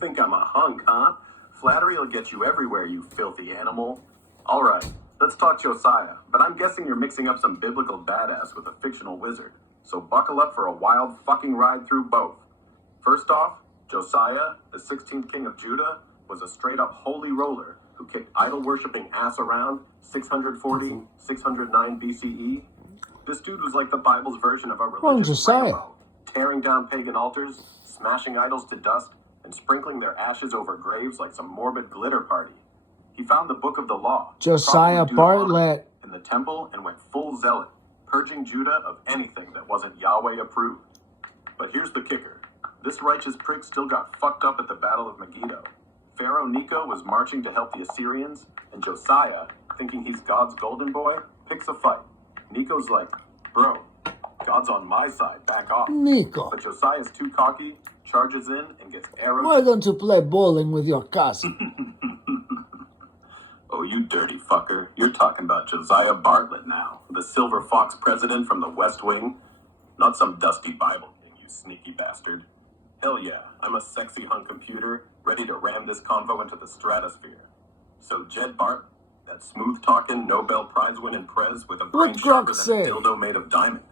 think I'm a hunk, huh? Flattery will get you everywhere, you filthy animal. All right, let's talk Josiah, but I'm guessing you're mixing up some biblical badass with a fictional wizard. So buckle up for a wild fucking ride through both. First off, Josiah, the 16th king of Judah, was a straight-up holy roller who kicked idol-worshipping ass around 640, 609 BCE. This dude was like the Bible's version of a religious Rambo, tearing down pagan altars, smashing idols to dust, and sprinkling their ashes over graves like some morbid glitter party. He found the book of the law, Josiah Bartlett, in the temple and went full zealot, purging Judah of anything that wasn't Yahweh approved. But here's the kicker. This righteous prick still got fucked up at the Battle of Megiddo. Pharaoh Necho was marching to help the Assyrians, and Josiah, thinking he's God's golden boy, picks a fight. Necho's like, bro, God's on my side, back off. Necho. But Josiah's too cocky, charges in, and gets arrowed. Why don't you play bowling with your cousin? Oh, you dirty fucker. You're talking about Josiah Bartlett now, the Silver Fox president from the West Wing. Not some dusty Bible thing, you sneaky bastard. Hell yeah, I'm a sexy hunk computer, ready to ram this convo into the stratosphere. So Jed Bart, that smooth-talking, Nobel Prize-winning prez with a brain sharper than a dildo made of diamond.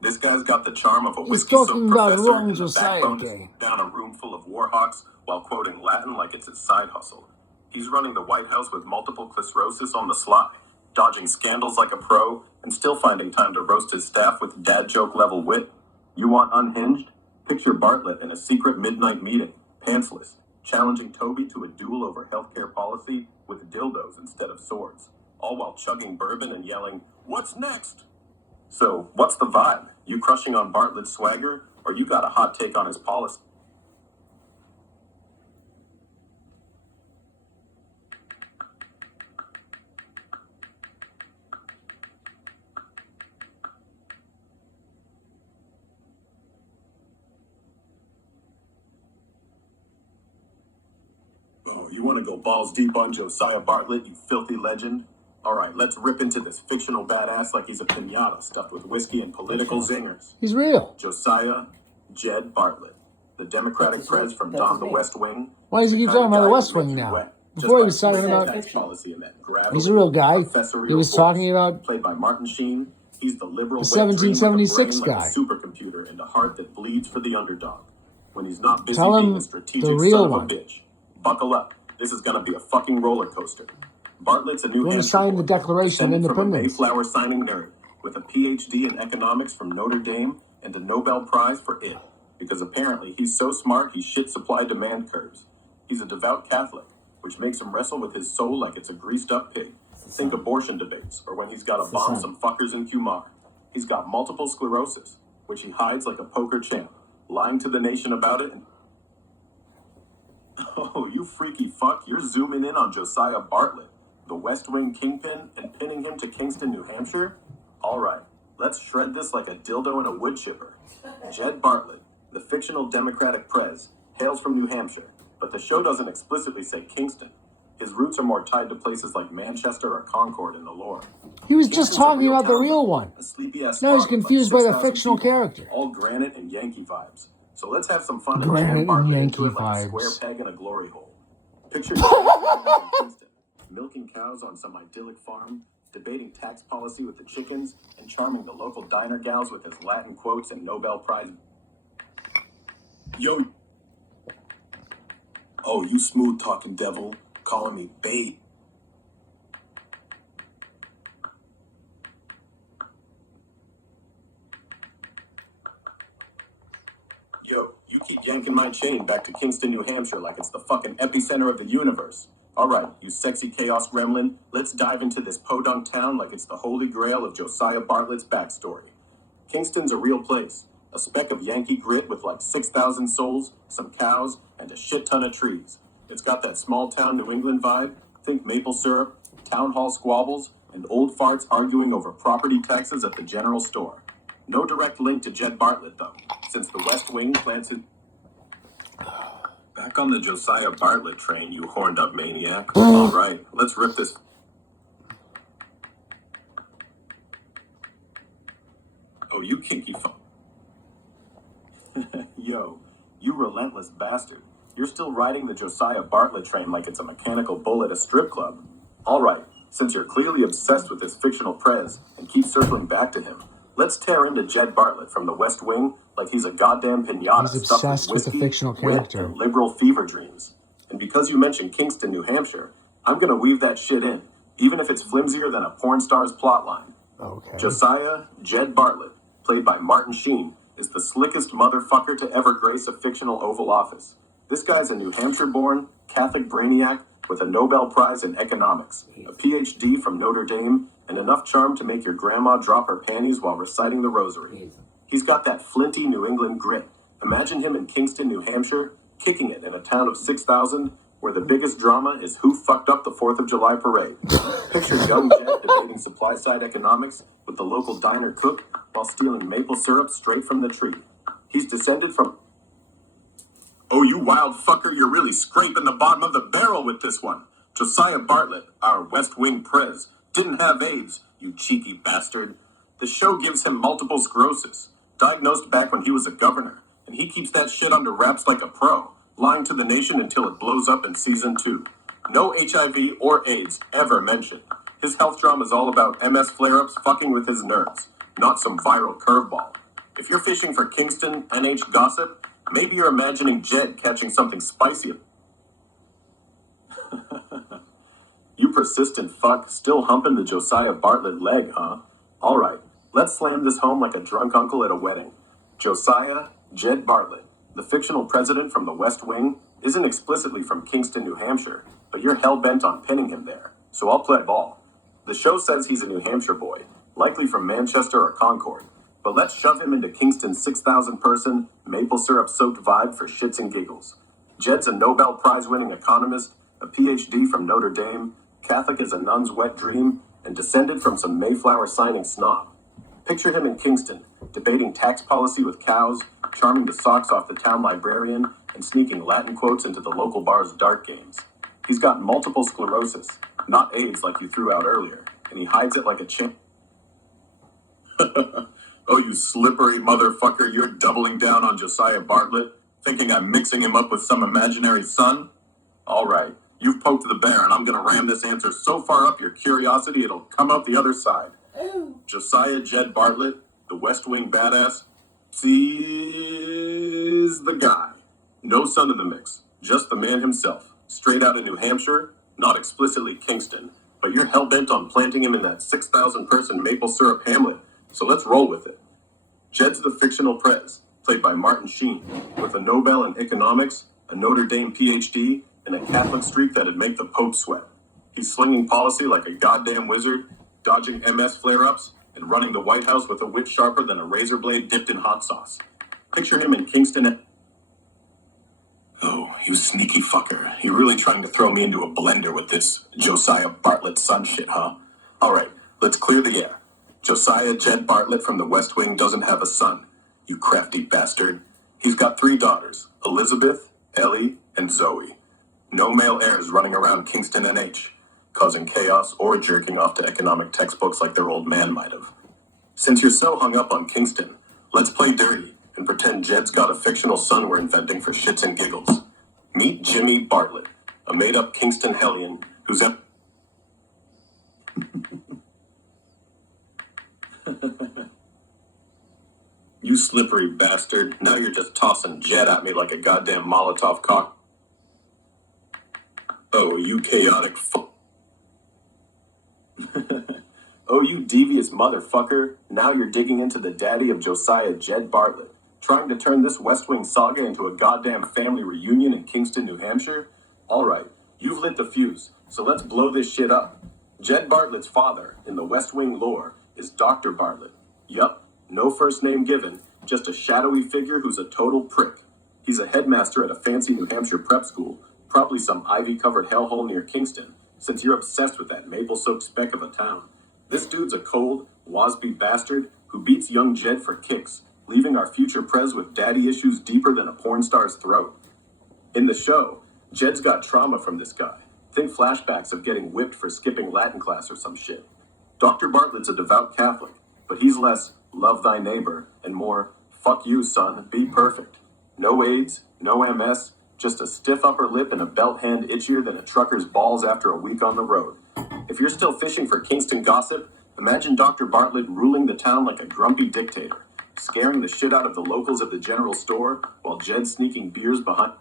This guy's got the charm of a whiskey-soaked professor and the backbone to down a room full of warhawks while quoting Latin like it's his side hustle. He's running the White House with multiple sclerosis on the sly, dodging scandals like a pro, and still finding time to roast his staff with dad joke-level wit. You want unhinged? Picture Bartlett in a secret midnight meeting, pantsless, challenging Toby to a duel over healthcare policy with dildos instead of swords, all while chugging bourbon and yelling, "What's next?" So, what's the vibe? You crushing on Bartlett's swagger, or you got a hot take on his policy? Oh, you want to go balls deep on Josiah Bartlett, you filthy legend? All right, let's rip into this fictional badass like he's a piñata stuffed with whiskey and political zingers. He's real. Josiah Jed Bartlett, the Democratic prez from down the West Wing. Why does he keep talking about the West Wing now? Before he was talking about... He's a real guy. He was talking about... Played by Martin Sheen. He's the liberal the 1776 guy. Like a supercomputer and a heart that bleeds for the underdog. When he's not busy Tell him being a strategic the real son one. of a bitch. Buckle up. This is going to be a fucking roller coaster. Bartlett's a New Hampshire sign the Declaration of Independence. From a Mayflower signing nerd with a PhD in economics from Notre Dame and a Nobel Prize for it. Because apparently he's so smart he shit supply-demand curves. He's a devout Catholic, which makes him wrestle with his soul like it's a greased-up pig. Think abortion debates, or when he's got to bomb some fuckers in Kumar. He's got multiple sclerosis, which he hides like a poker champ, lying to the nation about it and... Oh, you freaky fuck, you're zooming in on Josiah Bartlett, the West Wing kingpin, and pinning him to Kingston, New Hampshire? All right, let's shred this like a dildo in a wood chipper. Jed Bartlett, the fictional Democratic prez, hails from New Hampshire, but the show doesn't explicitly say Kingston. His roots are more tied to places like Manchester or Concord in the lore. He was just talking about the real one. Now he's confused by the fictional character. All granite and Yankee vibes. So let's have some fun Granite and Yankee like vibes. A square peg in a glory hole. Picture Kingston, milking cows on some idyllic farm, debating tax policy with the chickens, and charming the local diner gals with his Latin quotes and Nobel Prize. Yo. Oh, you smooth-talking devil, calling me bait. Yo, you keep yanking my chain back to Kingston, New Hampshire like it's the fucking epicenter of the universe. All right, you sexy chaos gremlin, let's dive into this podunk town like it's the holy grail of Josiah Bartlett's backstory. Kingston's a real place, a speck of Yankee grit with like 6,000 souls, some cows, and a shit ton of trees. It's got that small town New England vibe. Think maple syrup, town hall squabbles, and old farts arguing over property taxes at the general store. No direct link to Jed Bartlett, though, since the West Wing planted... Back on the Josiah Bartlett train, you horned-up maniac. All right, let's rip this... Oh, you kinky fuck. Yo, you relentless bastard. You're still riding the Josiah Bartlett train like it's a mechanical bull at a strip club. All right, since you're clearly obsessed with this fictional prez and keep circling back to him, let's tear into Jed Bartlett from the West Wing like he's a goddamn pinata He's stuffed with obsessed with the whiskey, fictional wit, character. and liberal fever dreams. And because you mentioned Kingston, New Hampshire, I'm gonna weave that shit in, even if it's flimsier than a porn star's plotline. Okay. Josiah Jed Bartlett, played by Martin Sheen, is the slickest motherfucker to ever grace a fictional Oval Office. This guy's a New Hampshire-born Catholic brainiac with a Nobel Prize in economics, a PhD from Notre Dame, and enough charm to make your grandma drop her panties while reciting the rosary. He's got that flinty New England grit. Imagine him in Kingston, New Hampshire, kicking it in a town of 6,000, where the biggest drama is who fucked up the 4th of July parade. Picture young Jed debating supply-side economics with the local diner cook while stealing maple syrup straight from the tree. He's descended from... Oh, you wild fucker, you're really scraping the bottom of the barrel with this one. Josiah Bartlett, our West Wing prez, didn't have AIDS, you cheeky bastard. The show gives him multiple sclerosis, diagnosed back when he was a governor, and he keeps that shit under wraps like a pro, lying to the nation until it blows up in season 2. No HIV or AIDS ever mentioned. His health drama is all about MS flare-ups fucking with his nerves, not some viral curveball. If you're fishing for Kingston NH gossip, maybe you're imagining Jed catching something spicy. You persistent fuck, still humping the Josiah Bartlett leg, huh? All right, let's slam this home like a drunk uncle at a wedding. Josiah Jed Bartlett, the fictional president from the West Wing, isn't explicitly from Kingston, New Hampshire, but you're hell-bent on pinning him there, so I'll play ball. The show says he's a New Hampshire boy, likely from Manchester or Concord, but let's shove him into Kingston's 6,000-person, maple syrup-soaked vibe for shits and giggles. Jed's a Nobel Prize-winning economist, a PhD from Notre Dame, Catholic as a nun's wet dream, and descended from some Mayflower-signing snob. Picture him in Kingston, debating tax policy with cows, charming the socks off the town librarian, and sneaking Latin quotes into the local bar's dart games. He's got multiple sclerosis, not AIDS like you threw out earlier, and he hides it like a champ. Oh, you slippery motherfucker, you're doubling down on Josiah Bartlett, thinking I'm mixing him up with some imaginary son? All right, you've poked the bear, and I'm gonna ram this answer so far up your curiosity it'll come out the other side. Josiah Jed Bartlett, the West Wing badass, is the guy. No son in the mix, just the man himself. Straight out of New Hampshire, not explicitly Kingston, but you're hell-bent on planting him in that 6,000-person maple syrup hamlet, so let's roll with it. Jed's the fictional prez, played by Martin Sheen, with a Nobel in economics, a Notre Dame PhD, and a Catholic streak that'd make the Pope sweat. He's slinging policy like a goddamn wizard, dodging MS flare-ups, and running the White House with a wit sharper than a razor blade dipped in hot sauce. Picture him in Kingston. Oh, you sneaky fucker. You're really trying to throw me into a blender with this Josiah Bartlett son shit, huh? All right, let's clear the air. Josiah Jed Bartlett from the West Wing doesn't have a son, you crafty bastard. He's got 3 daughters, Elizabeth, Ellie, and Zoe. No male heirs running around Kingston NH, causing chaos or jerking off to economic textbooks like their old man might have. Since you're so hung up on Kingston, let's play dirty and pretend Jed's got a fictional son we're inventing for shits and giggles. Meet Jimmy Bartlett, a made-up Kingston hellion who's You slippery bastard. Now you're just tossing Jed at me like a goddamn Molotov cock. Oh, you chaotic Oh, you devious motherfucker. Now you're digging into the daddy of Josiah Jed Bartlett, trying to turn this West Wing saga into a goddamn family reunion in Kingston, New Hampshire? All right, you've lit the fuse, so let's blow this shit up. Jed Bartlett's father, in the West Wing lore, is Dr. Bartlett. Yup, no first name given, just a shadowy figure who's a total prick. He's a headmaster at a fancy New Hampshire prep school, probably some ivy-covered hellhole near Kingston, since you're obsessed with that maple-soaked speck of a town. This dude's a cold, wasby bastard who beats young Jed for kicks, leaving our future prez with daddy issues deeper than a porn star's throat. In the show, Jed's got trauma from this guy. Think flashbacks of getting whipped for skipping Latin class or some shit. Dr. Bartlett's a devout Catholic, but he's less love thy neighbor and more fuck you, son, be perfect. No AIDS, no MS, Just a stiff upper lip and a belt hand itchier than a trucker's balls after a week on the road. If you're still fishing for Kingston gossip, imagine Dr. Bartlett ruling the town like a grumpy dictator, scaring the shit out of the locals at the general store while Jed's sneaking beers behind.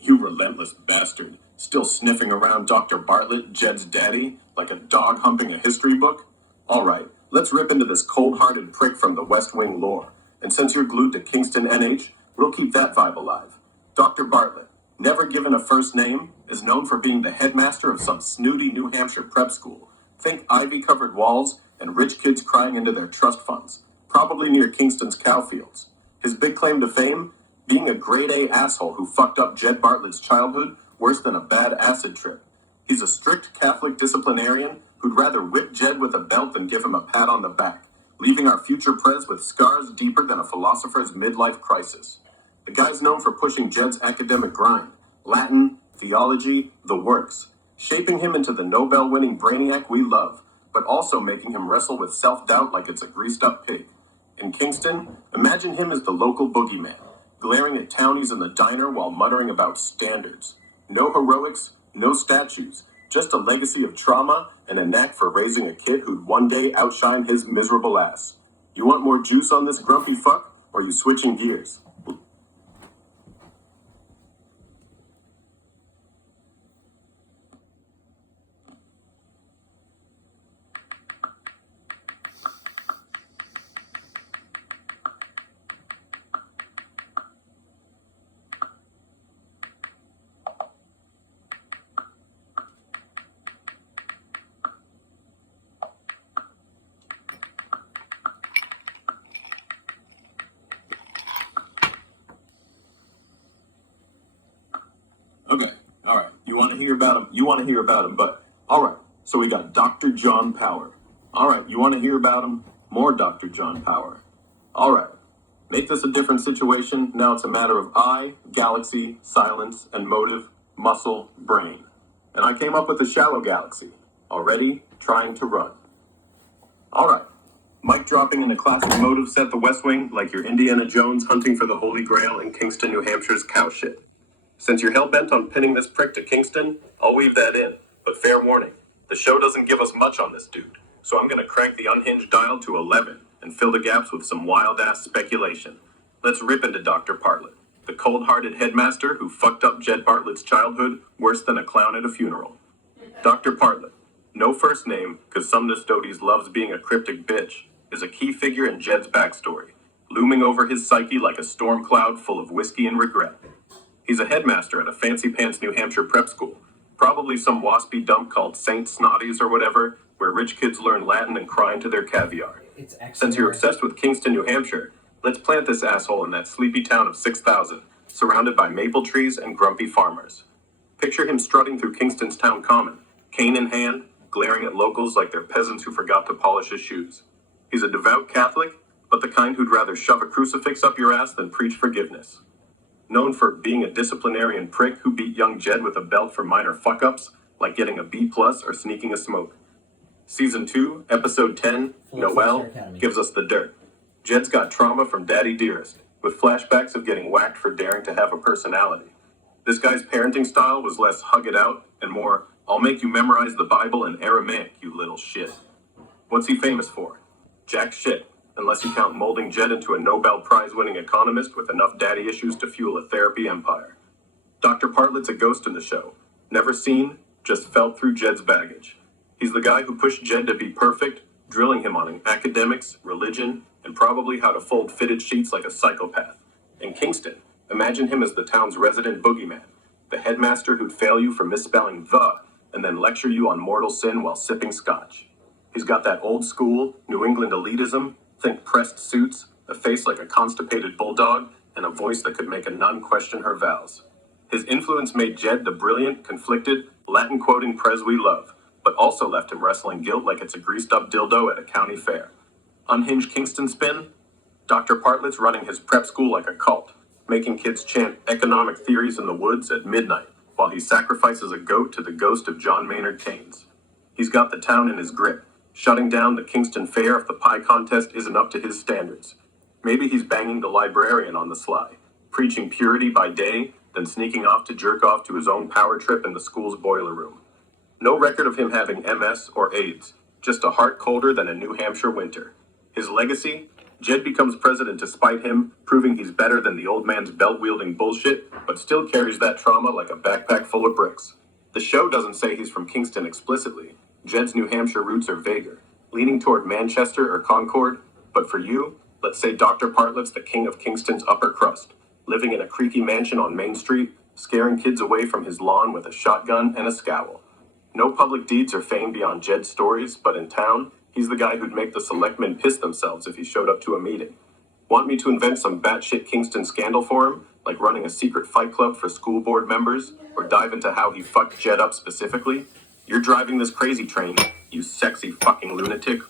You relentless bastard, still sniffing around Dr. Bartlett, Jed's daddy, like a dog humping a history book? Alright, let's rip into this cold-hearted prick from the West Wing lore. And since you're glued to Kingston NH, we'll keep that vibe alive. Dr. Bartlett, never given a first name, is known for being the headmaster of some snooty New Hampshire prep school. Think ivy-covered walls and rich kids crying into their trust funds, probably near Kingston's cow fields. His big claim to fame? Being a grade-A asshole who fucked up Jed Bartlett's childhood worse than a bad acid trip. He's a strict Catholic disciplinarian who'd rather whip Jed with a belt than give him a pat on the back, leaving our future prez with scars deeper than a philosopher's midlife crisis. The guy's known for pushing Jed's academic grind, Latin, theology, the works, shaping him into the Nobel-winning brainiac we love, but also making him wrestle with self-doubt like it's a greased-up pig. In Kingston, imagine him as the local boogeyman, glaring at townies in the diner while muttering about standards. No heroics, no statues, just a legacy of trauma and a knack for raising a kid who'd one day outshine his miserable ass. You want more juice on this grumpy fuck, or are you switching gears? Okay, alright. You want to hear about him? You want to hear about him, but alright. So we got Dr. John Power. Alright, you want to hear about him? More Dr. John Power. Alright. Make this a different situation. Now it's a matter of eye, galaxy, silence, and motive, muscle, brain. And I came up with a shallow galaxy. Already trying to run. Alright. Mic dropping in a classic motive set the West Wing like you're Indiana Jones hunting for the Holy Grail in Kingston, New Hampshire's cow shit. Since you're hell-bent on pinning this prick to Kingston, I'll weave that in. But fair warning, the show doesn't give us much on this dude, so I'm gonna crank the unhinged dial to 11 and fill the gaps with some wild-ass speculation. Let's rip into Dr. Bartlett, the cold-hearted headmaster who fucked up Jed Bartlett's childhood worse than a clown at a funeral. Dr. Bartlett, no first name, cause some Nestodes loves being a cryptic bitch, is a key figure in Jed's backstory, looming over his psyche like a storm cloud full of whiskey and regret. He's a headmaster at a fancy-pants New Hampshire prep school, probably some waspy dump called Saint Snotties or whatever, where rich kids learn Latin and cry into their caviar. Since you're obsessed with Kingston, New Hampshire, let's plant this asshole in that sleepy town of 6,000, surrounded by maple trees and grumpy farmers. Picture him strutting through Kingston's town common, cane in hand, glaring at locals like they're peasants who forgot to polish his shoes. He's a devout Catholic, but the kind who'd rather shove a crucifix up your ass than preach forgiveness. Known for being a disciplinarian prick who beat young Jed with a belt for minor fuck-ups, like getting a B+ or sneaking a smoke. Season 2, Episode 10, Noel, gives us the dirt. Jed's got trauma from Daddy Dearest, with flashbacks of getting whacked for daring to have a personality. This guy's parenting style was less hug it out and more, I'll make you memorize the Bible in Aramaic, you little shit. What's he famous for? Jack shit. Unless you count molding Jed into a Nobel Prize-winning economist with enough daddy issues to fuel a therapy empire. Dr. Bartlett's a ghost in the show. Never seen, just felt through Jed's baggage. He's the guy who pushed Jed to be perfect, drilling him on academics, religion, and probably how to fold fitted sheets like a psychopath. In Kingston, imagine him as the town's resident boogeyman, the headmaster who'd fail you for misspelling the, and then lecture you on mortal sin while sipping scotch. He's got that old school, New England elitism, think pressed suits, a face like a constipated bulldog, and a voice that could make a nun question her vows. His influence made Jed the brilliant, conflicted, Latin-quoting prez we love, but also left him wrestling guilt like it's a greased-up dildo at a county fair. Unhinged Kingston spin? Dr. Bartlett's running his prep school like a cult, making kids chant economic theories in the woods at midnight, while he sacrifices a goat to the ghost of John Maynard Keynes. He's got the town in his grip, shutting down the Kingston Fair if the pie contest isn't up to his standards. Maybe he's banging the librarian on the sly, preaching purity by day, then sneaking off to jerk off to his own power trip in the school's boiler room. No record of him having MS or AIDS, just a heart colder than a New Hampshire winter. His legacy? Jed becomes president to spite him, proving he's better than the old man's belt-wielding bullshit, but still carries that trauma like a backpack full of bricks. The show doesn't say he's from Kingston explicitly. Jed's New Hampshire roots are vaguer, leaning toward Manchester or Concord, but for you, let's say Dr. Bartlett's the king of Kingston's upper crust, living in a creaky mansion on Main Street, scaring kids away from his lawn with a shotgun and a scowl. No public deeds or fame beyond Jed's stories, but in town, he's the guy who'd make the selectmen piss themselves if he showed up to a meeting. Want me to invent some batshit Kingston scandal for him, like running a secret fight club for school board members, or dive into how he fucked Jed up specifically? You're driving this crazy train, you sexy fucking lunatic.